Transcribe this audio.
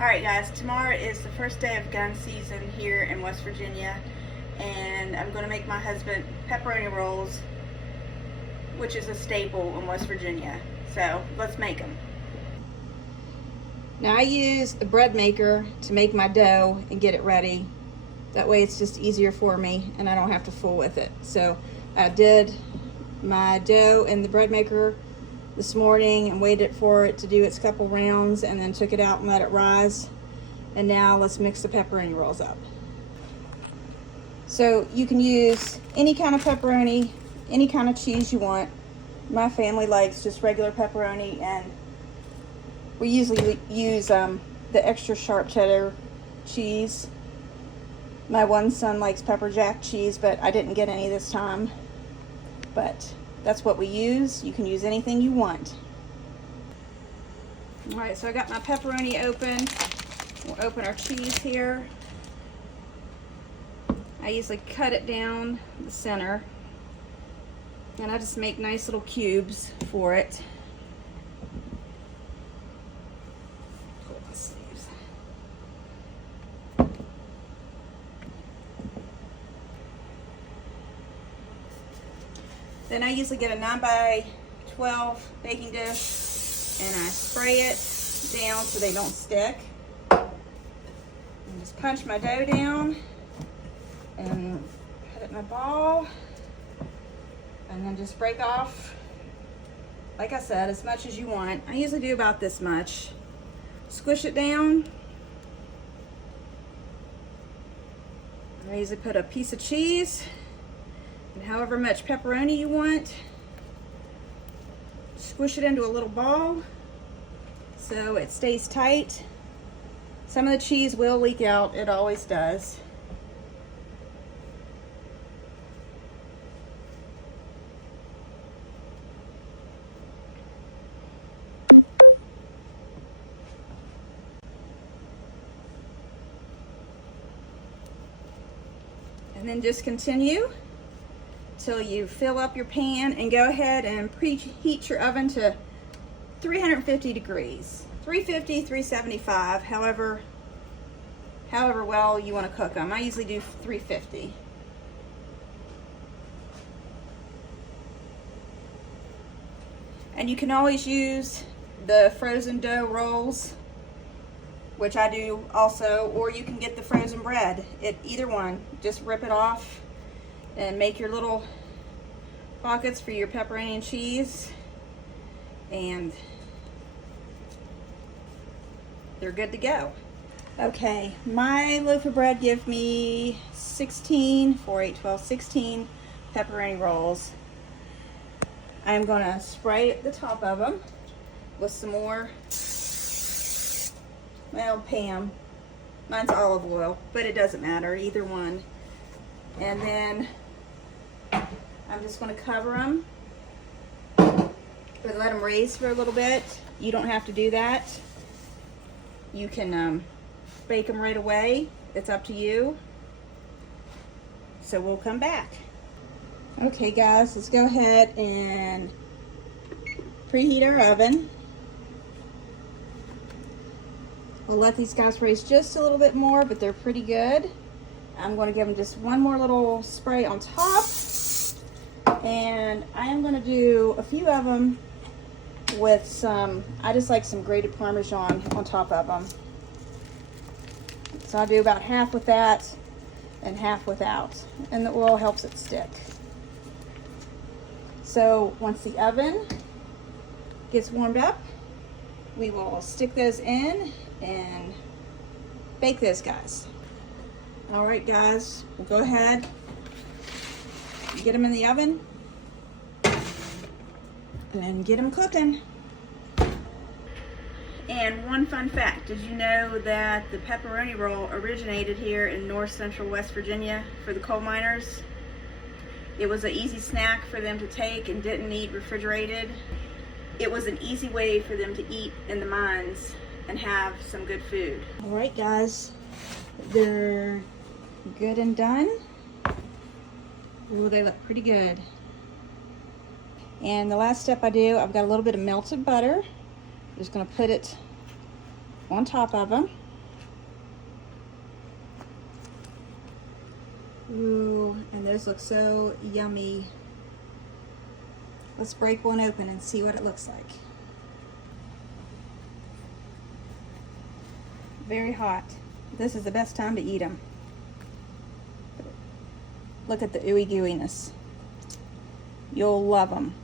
Alright guys, tomorrow is the first day of gun season here in West Virginia, and I'm going to make my husband pepperoni rolls, which is a staple in West Virginia. So let's make them. Now I use a bread maker to make my dough and get it ready. That way it's just easier for me and I don't have to fool with it. So I did my dough in the bread maker this morning and waited for it to do its couple rounds and then took it out and let it rise. And now let's mix the pepperoni rolls up. So you can use any kind of pepperoni, any kind of cheese you want. My family likes just regular pepperoni, and we usually use the extra sharp cheddar cheese. My one son likes pepper jack cheese, but I didn't get any this time. But that's what we use. You can use anything you want. All right, so I got my pepperoni open. We'll open our cheese here. I usually cut it down the center, and I just make nice little cubes for it. Pull my sleeves. Then I usually get a 9x12 baking dish and I spray it down so they don't stick. And just punch my dough down and put it in a ball, and then just break off, like I said, as much as you want. I usually do about this much. Squish it down. I usually put a piece of cheese and however much pepperoni you want. Squish it into a little ball so it stays tight. Some of the cheese will leak out, it always does. And then just continue till you fill up your pan, and go ahead and preheat your oven to 350 degrees. 350, 375, however well you want to cook them. I usually do 350. And you can always use the frozen dough rolls, which I do also, or you can get the frozen bread. Either one. Just rip it off and make your little pockets for your pepperoni and cheese, and they're good to go. Okay, my loaf of bread give me 16, 4, 8, 12, 16 pepperoni rolls. I'm gonna spray the top of them with some more, well, Pam. Mine's olive oil, but it doesn't matter, either one. And then I'm just going to cover them and let them raise for a little bit. You don't have to do that. You can bake them right away. It's up to you. So we'll come back. Okay guys, let's go ahead and preheat our oven. We'll let these guys raise just a little bit more, but they're pretty good. I'm going to give them just one more little spray on top. And I am going to do a few of them with some, I just like some grated Parmesan on top of them. So I'll do about half with that and half without. And the oil helps it stick. So once the oven gets warmed up, we will stick those in and bake those guys. All right guys, we'll go ahead and get them in the oven and get them cooking. And one fun fact, did you know that the pepperoni roll originated here in north central West Virginia for the coal miners? It was an easy snack for them to take and didn't need refrigerated. It was an easy way for them to eat in the mines and have some good food. All right guys, they're good and done. Ooh, they look pretty good. And the last step I do, I've got a little bit of melted butter. I'm just gonna put it on top of them. Ooh, and those look so yummy. Let's break one open and see what it looks like. Very hot. This is the best time to eat them. Look at the ooey gooiness. You'll love them.